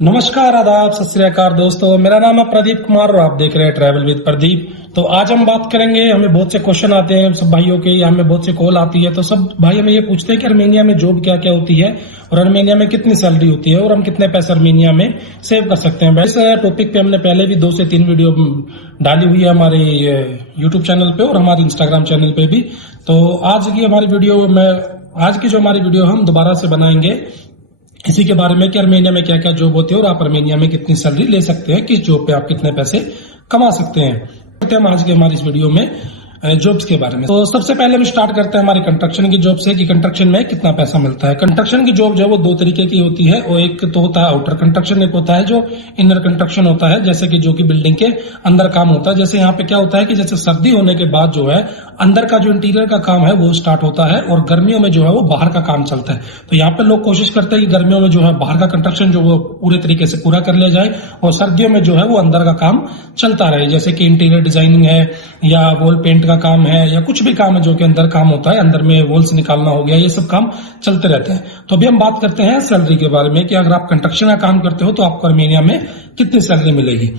नमस्कार, आदाब, सत श्री अकाल दोस्तों। मेरा नाम है प्रदीप कुमार और आप देख रहे हैं ट्रैवल विद प्रदीप। तो आज हम बात करेंगे, हमें बहुत से क्वेश्चन आते हैं सब भाइयों के, या हमें बहुत से कॉल आती है, तो सब भाई हमें ये पूछते हैं कि अर्मेनिया में जॉब क्या क्या होती है और अर्मेनिया में कितनी सैलरी होती है और हम कितने पैसे अर्मेनिया में सेव कर सकते हैं। इस टॉपिक पे हमने पहले भी 2 से 3 वीडियो डाली हुई है हमारे यूट्यूब चैनल पे और हमारे इंस्टाग्राम चैनल पे भी। तो आज की हमारी वीडियो हम दोबारा से बनाएंगे इसी के बारे में कि अर्मेनिया में क्या क्या जॉब होती है और आप अर्मेनिया में कितनी सैलरी ले सकते हैं, किस जॉब पे आप कितने पैसे कमा सकते हैं। हम आज के हमारी इस वीडियो में जॉब्स के बारे में। तो सबसे पहले हम स्टार्ट करते हैं हमारी कंस्ट्रक्शन की जॉब से कि कंस्ट्रक्शन में कितना पैसा मिलता है। कंस्ट्रक्शन की जॉब जो है वो 2 तरीके की होती है, और एक तो होता है आउटर कंस्ट्रक्शन, एक होता है जो इनर कंस्ट्रक्शन होता है, जैसे कि जो कि बिल्डिंग के अंदर काम होता है। जैसे यहाँ पे क्या होता है कि जैसे सर्दी होने के बाद जो है अंदर का जो इंटीरियर का काम है वो स्टार्ट होता है और गर्मियों में जो है वो बाहर का काम चलता है। तो यहाँ पे लोग कोशिश करते हैं कि गर्मियों में जो है बाहर का कंस्ट्रक्शन जो वो पूरे तरीके से पूरा कर लिया जाए और सर्दियों में जो है वो अंदर का काम चलता रहे, जैसे कि इंटीरियर डिजाइनिंग है या वॉल पेंट का काम है या कुछ भी काम है जो कि अंदर काम होता है, अंदर में वॉल्स निकालना हो गया, ये सब काम चलते रहते हैं। तो अभी हम बात करते हैं सैलरी के बारे में कि अगर आप कंस्ट्रक्शन का काम करते हो तो आपको अर्मेनिया में कितनी सैलरी मिलेगी।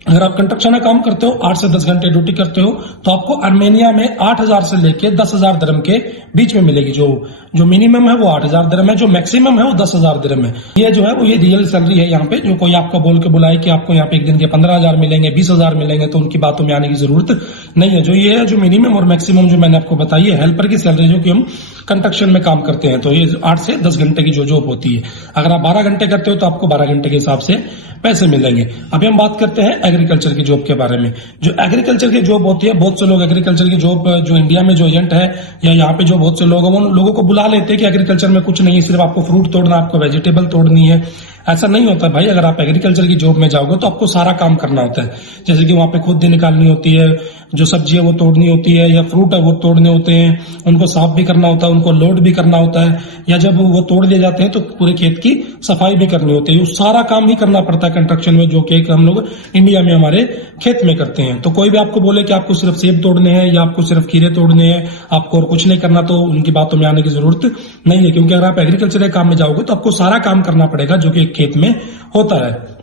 अगर आप कंस्ट्रक्शन का काम करते हो, 8 से 10 घंटे ड्यूटी करते हो, तो आपको अर्मेनिया में 8,000 से लेके 10,000 दिरहम के बीच में मिलेगी। जो मिनिमम है वो 8,000 दिरहम है, जो मैक्सिमम है वो 10,000 दिरहम है। ये जो है वो ये रियल सैलरी है यहाँ पे। जो कोई आपको बोल के बुलाए कि आपको यहाँ पे एक दिन के 15,000 मिलेंगे, 20,000 मिलेंगे, तो उनकी बातों में आने की जरूरत नहीं है। जो ये है, जो मिनिमम और मैक्सिमम जो मैंने आपको बताई है हेल्पर की सैलरी, जो कि हम कंस्ट्रक्शन में काम करते हैं, तो ये 8 से 10 घंटे की जो जॉब होती है। अगर आप 12 घंटे करते हो तो आपको 12 घंटे के हिसाब से पैसे मिलेंगे। अभी हम बात करते हैं एग्रीकल्चर की जॉब के बारे में। जो एग्रीकल्चर की जॉब होती है, बहुत से लोग एग्रीकल्चर की जॉब जो इंडिया में जो एजेंट है या यहाँ पे जो बहुत से लोग हैं, उन लोगों को बुला लेते हैं कि एग्रीकल्चर में कुछ नहीं है, सिर्फ आपको फ्रूट तोड़ना, आपको वेजिटेबल तोड़नी है। ऐसा नहीं होता भाई। अगर आप एग्रीकल्चर की जॉब में जाओगे तो आपको सारा काम करना होता है, जैसे कि वहां पे खुद निकालनी होती है, जो सब्जी है वो तोड़नी होती है, या फ्रूट है वो तोड़ने होते हैं, उनको साफ भी करना होता है, उनको लोड भी करना होता है, या जब वो तोड़ दिए जाते हैं तो पूरे खेत की सफाई भी करनी होती है। सारा काम ही करना पड़ता है कंस्ट्रक्शन में, जो कि हम लोग इंडिया में हमारे खेत में करते हैं। तो कोई भी आपको बोले कि आपको सिर्फ सेब तोड़ने हैं या आपको सिर्फ खीरे तोड़ने हैं, आपको और कुछ नहीं करना, तो उनकी बातों में आने की जरूरत नहीं है, क्योंकि अगर आप एग्रीकल्चर के काम में जाओगे तो आपको सारा काम करना पड़ेगा जो कि खेत में होता है।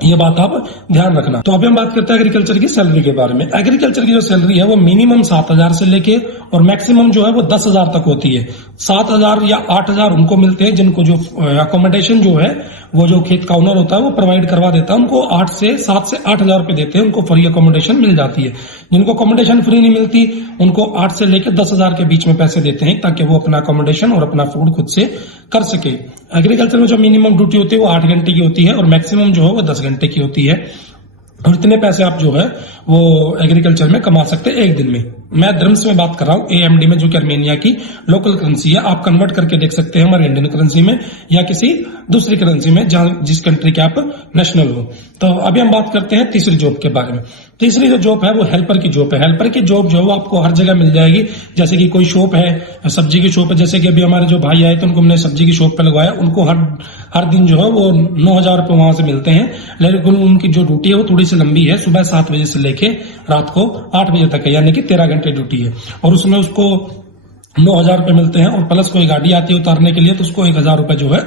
ये बात आप ध्यान रखना। तो अभी हम बात करते हैं एग्रीकल्चर की सैलरी के बारे में। एग्रीकल्चर की जो सैलरी है वो मिनिमम 7,000 से लेके और मैक्सिमम जो है वो 10,000 तक होती है। 7,000 या 8,000 उनको मिलते हैं जिनको जो अकोमोडेशन जो है वो जो खेत का ओनर होता है वो प्रोवाइड करवा देता है। उनको 7 से 8,000 रुपए देते हैं, उनको फ्री अकोमोडेशन मिल जाती है। जिनको अकोमोडेशन फ्री नहीं मिलती उनको 8 से लेकर 10,000 के बीच में पैसे देते हैं, ताकि वो अपना अकोमोडेशन और अपना फूड खुद से कर सके। एग्रीकल्चर में जो मिनिमम ड्यूटी होती है वो 8 घंटे की होती है और मैक्सिमम जो है वो 10 घंटे की होती है, और इतने पैसे आप जो है वो एग्रीकल्चर में कमा सकते हैं एक दिन में। मैं दिरहम्स में बात कर रहा हूँ, AMD में, जो कि अर्मेनिया की लोकल करेंसी है। आप कन्वर्ट करके देख सकते हैं हमारे इंडियन करेंसी में या किसी दूसरी करेंसी में जिस कंट्री के आप नेशनल हो। तो अभी हम बात करते हैं तीसरी जॉब के बारे में। तीसरी जो जॉब है वो हेल्पर की जॉब है। हेल्पर की जॉब जो है वो आपको हर जगह मिल जाएगी। जैसे कि कोई शॉप है, सब्जी की शॉप है, जैसे कि अभी हमारे जो भाई आए तो उनको हमने सब्जी की शॉप पे लगवाया, उनको हर दिन जो है वो 9,000 रुपए वहां से मिलते हैं। लेकिन उनकी जो ड्यूटी है वो थोड़ी सी लंबी है, सुबह 7 बजे से लेके रात को 8 बजे तक है, यानी कि 13 घंटे ड्यूटी है, और उसमें उसको 9,000 रुपए मिलते हैं। और प्लस कोई गाड़ी आती है उतारने के लिए तो उसको 1,000 रुपए जो है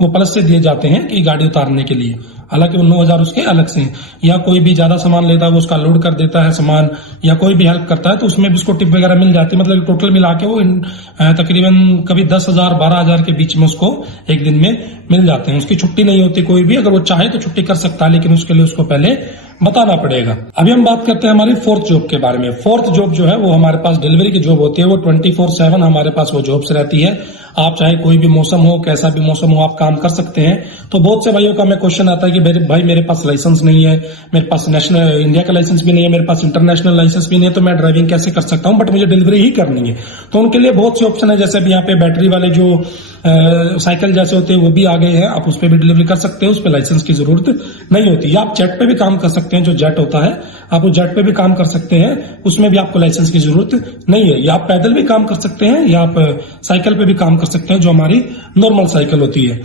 वो प्लस से दिए जाते हैं कि गाड़ी उतारने के लिए। हालांकि वो 9,000 उसके अलग से हैं। या कोई भी ज्यादा सामान लेता है वो उसका लोड कर देता है सामान, या कोई भी हेल्प करता है तो उसमें भी उसको टिप वगैरह मिल जाती है। मतलब टोटल मिला के वो तकरीबन कभी 10,000 12,000 के बीच में उसको एक दिन में मिल जाते हैं। उसकी छुट्टी नहीं होती कोई भी, अगर वो चाहे तो छुट्टी कर सकता है, लेकिन उसके लिए उसको पहले बताना पड़ेगा। अभी हम बात करते हैं हमारी फोर्थ जॉब के बारे में। फोर्थ जॉब जो है वो हमारे पास डिलीवरी की जॉब होती है। वो 24/7 हमारे पास वो जॉब्स रहती है। आप चाहे कोई भी मौसम हो, कैसा भी मौसम हो, आप काम कर सकते हैं। तो बहुत से भाइयों का हमें क्वेश्चन आता है कि भाई मेरे पास लाइसेंस नहीं है, मेरे पास नेशनल इंडिया का लाइसेंस भी नहीं है, मेरे पास इंटरनेशनल लाइसेंस भी नहीं है, तो मैं ड्राइविंग कैसे कर सकता हूं, बट मुझे डिलीवरी ही करनी है। तो उनके लिए बहुत से ऑप्शन है। जैसे अभी यहाँ पे बैटरी वाले जो साइकिल जैसे होते हैं वो भी आ गए हैं, आप उस पर भी डिलीवरी कर सकते हैं, उस पर लाइसेंस की जरूरत नहीं होती। या आप जेट पे भी काम कर सकते हैं, जो जेट होता है आप उस जेट पे भी काम कर सकते हैं, उसमें भी आपको लाइसेंस की जरूरत नहीं है। या आप पैदल भी काम कर सकते हैं, या आप साइकिल पे भी काम कर सकते हैं, जो हमारी नॉर्मल साइकिल होती है।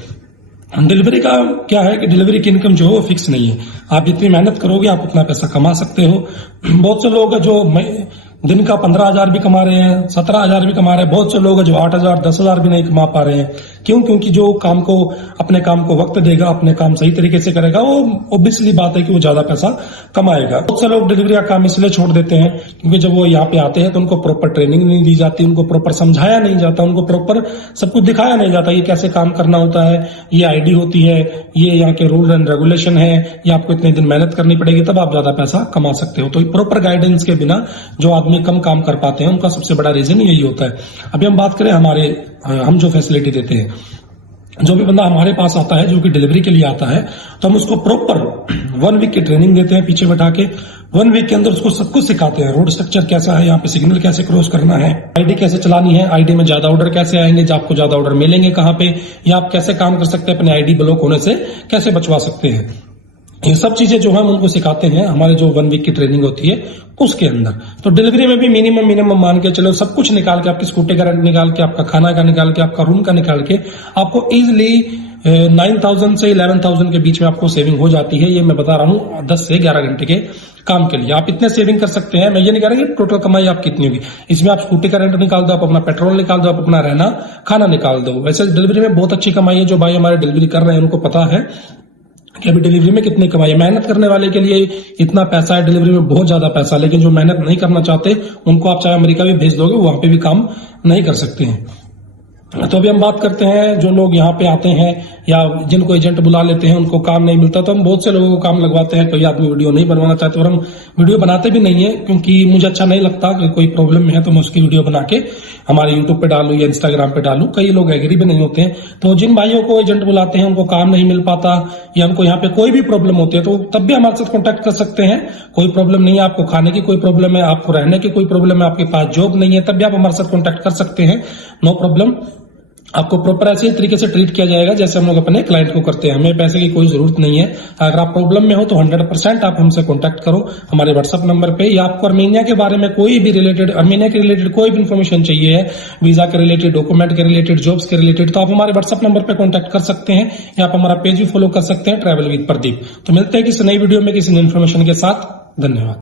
डिलीवरी का क्या है कि डिलीवरी की इनकम जो है वो फिक्स नहीं है। आप जितनी मेहनत करोगे आप उतना पैसा कमा सकते हो। बहुत से लोग जो दिन का 15,000 भी कमा रहे हैं, 17,000 भी कमा रहे हैं। बहुत से लोग हैं जो 8,000 10,000 भी नहीं कमा पा रहे हैं। क्यों? क्योंकि जो अपने काम को वक्त देगा, अपने काम सही तरीके से करेगा, वो ऑब्वियसली बात है कि वो ज्यादा पैसा कमाएगा। बहुत से लोग डिलीवरी का काम इसलिए छोड़ देते हैं क्योंकि जब वो यहाँ पे आते हैं तो उनको प्रॉपर ट्रेनिंग नहीं दी जाती, उनको प्रॉपर समझाया नहीं जाता, उनको प्रॉपर सब कुछ दिखाया नहीं जाता, ये कैसे काम करना होता है, ये आईडी होती है, ये यहाँ के रूल एंड रेगुलेशन है, ये आपको इतने दिन मेहनत करनी पड़ेगी तब आप ज्यादा पैसा कमा सकते हो। तो प्रॉपर गाइडेंस के बिना जो आदमी कम काम कर पाते हैं उनका सबसे बड़ा रीजन यही होता है। अभी हम बात करें हम जो फैसिलिटी देते हैं, जो भी बंदा हमारे पास आता है जो कि डिलीवरी के लिए आता है तो हम उसको प्रॉपर 1 वीक की ट्रेनिंग देते हैं पीछे बैठा के। 1 वीक के अंदर उसको सब कुछ सिखाते हैं। रोड स्ट्रक्चर कैसा है, यहाँ पे सिग्नल कैसे क्रॉस करना है, आईडी कैसे चलानी है, आईडी में ज्यादा ऑर्डर कैसे आएंगे, जो आपको ज्यादा ऑर्डर मिलेंगे कहाँ पे, या आप कैसे काम कर सकते हैं, अपने आईडी ब्लॉक होने से कैसे बचवा सकते हैं। ये सब चीजें जो हम उनको सिखाते हैं हमारे जो 1 वीक की ट्रेनिंग होती है उसके अंदर। तो डिलीवरी में भी मिनिमम मान के चलो, सब कुछ निकाल के, आपकी स्कूटी का रेंट निकाल के, आपका खाना का निकाल के, आपका रूम का निकाल के, आपको इजिली 9,000 से 11,000 के बीच में आपको सेविंग हो जाती है। ये मैं बता रहा हूँ 10 से 11 घंटे के काम के लिए आप इतने सेविंग कर सकते हैं। मैं ये नहीं कह रहा कि टोटल कमाई आपकी कितनी होगी, इसमें आप स्कूटी का रेंट निकाल दो, आप अपना पेट्रोल निकाल दो, आप अपना रहना खाना निकाल दो। वैसे डिलीवरी में बहुत अच्छी कमाई है। जो भाई हमारे डिलीवरी कर रहे हैं उनको पता है कि अभी डिलीवरी में कितनी कमाई है। मेहनत करने वाले के लिए इतना पैसा है, डिलीवरी में बहुत ज्यादा पैसा, लेकिन जो मेहनत नहीं करना चाहते उनको आप चाहे अमेरिका भी भेज दोगे, वहां पे भी काम नहीं कर सकते हैं। तो अभी हम बात करते हैं जो लोग यहाँ पे आते हैं या जिनको एजेंट बुला लेते हैं उनको काम नहीं मिलता, तो हम बहुत से लोगों को काम लगवाते हैं। कोई आदमी वीडियो नहीं बनवाना चाहते और हम वीडियो बनाते भी नहीं है क्योंकि मुझे अच्छा नहीं लगता कि कोई प्रॉब्लम है तो मैं उसकी वीडियो बना के हमारे यूट्यूब पे डालूं या इंस्टाग्राम पे डालूं। कई लोग एग्री भी नहीं होते हैं। तो जिन भाइयों को एजेंट बुलाते हैं उनको काम नहीं मिल पाता या उनको यहाँ पे कोई भी प्रॉब्लम होती है तो तब भी हमारे साथ कॉन्टेक्ट कर सकते हैं। कोई प्रॉब्लम नहीं है, आपको खाने की कोई प्रॉब्लम है, आपको रहने की कोई प्रॉब्लम है, आपके पास जॉब नहीं है, तब भी आप हमारे साथ कॉन्टेक्ट कर सकते हैं, नो प्रॉब्लम। आपको प्रॉपर ऐसे तरीके से ट्रीट किया जाएगा जैसे हम लोग अपने क्लाइंट को करते हैं। हमें पैसे की कोई जरूरत नहीं है। अगर आप प्रॉब्लम में हो तो 100% आप हमसे कांटेक्ट करो हमारे व्हाट्सएप नंबर पे, या आपको अर्मेनिया के बारे में कोई भी अर्मेनिया के रिलेटेड कोई भी इन्फॉर्मेशन चाहिए है, वीजा के रिलेटेड, डॉक्यूमेंट के रिलेटेड, जॉब्स के रिलेटेड, तो आप हमारे व्हाट्सएप नंबर पे कांटेक्ट कर सकते हैं या आप हमारा पेज भी फॉलो कर सकते हैं, ट्रैवल विद प्रदीप। तो मिलते हैं किसी नई वीडियो में किसी नई इन्फॉर्मेशन के साथ। धन्यवाद।